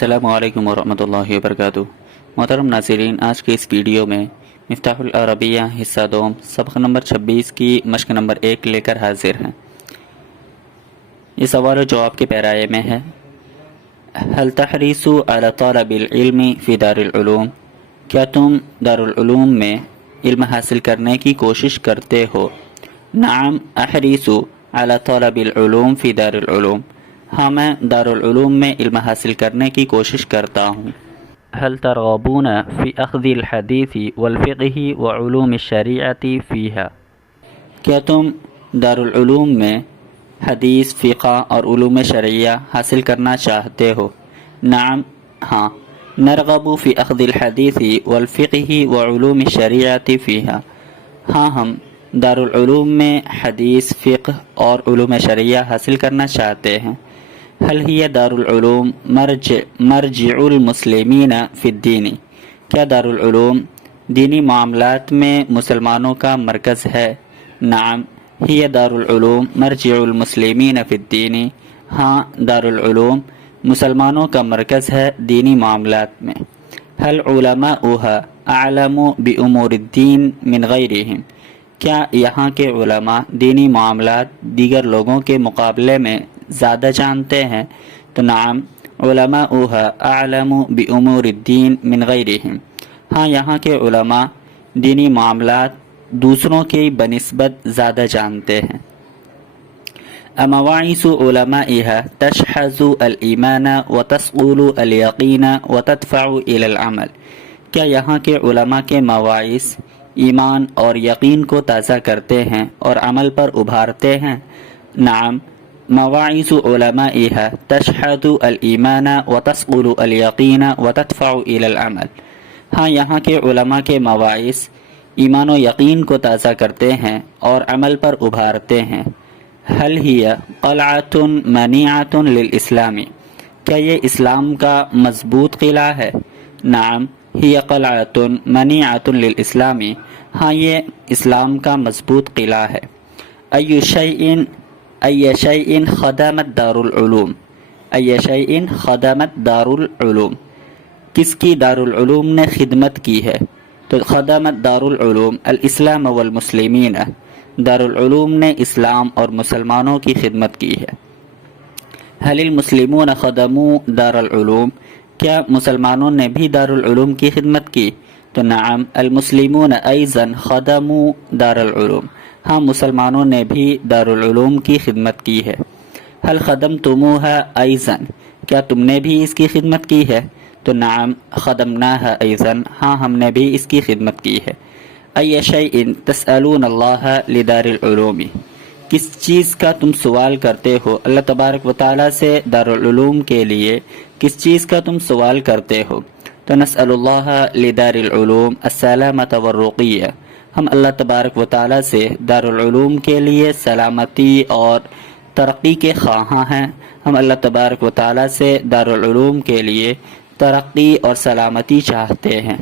السلام علیکم ورحمۃ اللہ وبرکاتہ۔ محترم ناظرین، آج کے اس ویڈیو میں مفتاح العربیہ حصہ دوم سبق نمبر 26 کی مشق نمبر 1 لے کر حاضر ہیں۔ یہ سوال و جواب کے پیرائے میں ہے: هل تحریص علی طلب العلم فی دار العلوم؟ کیا تم دارالعلوم میں علم حاصل کرنے کی کوشش کرتے ہو؟ نعم احریص علی طلب العلوم فی دار العلوم۔ ہاں، میں دارالعلوم میں علم حاصل کرنے کی کوشش کرتا ہوں۔ هل ترغبون فی اخذ الحدیث والفقہ وعلوم الشریعۃ فیہا؟ کیا تم دارالعلوم میں حدیث، فقہ اور علوم شرعیہ حاصل کرنا چاہتے ہو؟ نعم، ہاں، نرغب فی اخذ الحدیث والفقہ وعلوم الشریعۃ فیہا۔ ہاں، ہم دارالعلوم میں حدیث، فقہ اور علوم شرعیہ حاصل کرنا چاہتے ہیں۔ هل هي دار العلوم مرجع المسلمین فی الدین؟ کیا دارالعلوم دینی معاملات میں مسلمانوں کا مرکز ہے؟ نعم هي دار العلوم مرجع المسلمین فی الدین۔ ہاں، دارالعلوم مسلمانوں کا مرکز ہے دینی معاملات میں۔ هل علماؤها اعلم بامور الدین من غیرهم؟ کیا یہاں کے علماء دینی معاملات دیگر لوگوں کے مقابلے میں زیادہ جانتے ہیں؟ تو نعم علماؤها اعلم بامور الدین من غیرهم۔ ہاں، یہاں کے علماء دینی معاملات دوسروں کی بنسبت زیادہ جانتے ہیں۔ مواعظ علمائها تشحذ الایمان وتسقل الیقین وتدفع الی العمل؟ کیا یہاں کے علماء کے مواعظ ایمان اور یقین کو تازہ کرتے ہیں اور عمل پر ابھارتے ہیں؟ نعم مواعظ علمائها تشحذ الایمان وتسقل الیقین وتدفع الی العمل۔ ہاں، یہاں کے علماء کے مواعظ ایمان و یقین کو تازہ کرتے ہیں اور عمل پر ابھارتے ہیں۔ هل هي قلعة منیعة للاسلام؟ کیا یہ اسلام کا مضبوط قلعہ ہے؟ نعم هي قلعة منیعة للاسلام۔ ہاں، یہ اسلام کا مضبوط قلعہ ہے۔ ای شیء خدمت دار العلوم؟ ای شیء خدمت دار العلوم؟ کس کی دارالعلوم نے خدمت کی ہے؟ تو خدمت دار العلوم الاسلام والمسلمین۔ دارالعلوم نے اسلام اور مسلمانوں کی خدمت کی ہے۔ هل المسلمون خدموا دار العلوم؟ کیا مسلمانوں نے بھی دارالعلوم کی خدمت کی؟ تو نعم المسلمون ایضا خدموا دار العلوم۔ ہاں، مسلمانوں نے بھی دارالعلوم کی خدمت کی ہے۔ هل خدمتموها ایضا؟ کیا تم نے بھی اس کی خدمت کی ہے؟ تو نعم خدمناها ایضا۔ ہاں، ہم نے بھی اس کی خدمت کی ہے۔ ای شیء تسألون اللہ لدار العلوم؟ کس چیز کا تم سوال کرتے ہو اللہ تبارک و تعالیٰ سے دارالعلوم کے لیے؟ کس چیز کا تم سوال کرتے ہو؟ تو نسأل اللہ لدار العلوم السلامۃ والرقیہ۔ ہم اللہ تبارک و تعالیٰ سے دارالعلوم کے لیے سلامتی اور ترقی کے خواہاں ہیں۔ ہم اللہ تبارک و تعالیٰ سے دارالعلوم کے لیے ترقی اور سلامتی چاہتے ہیں۔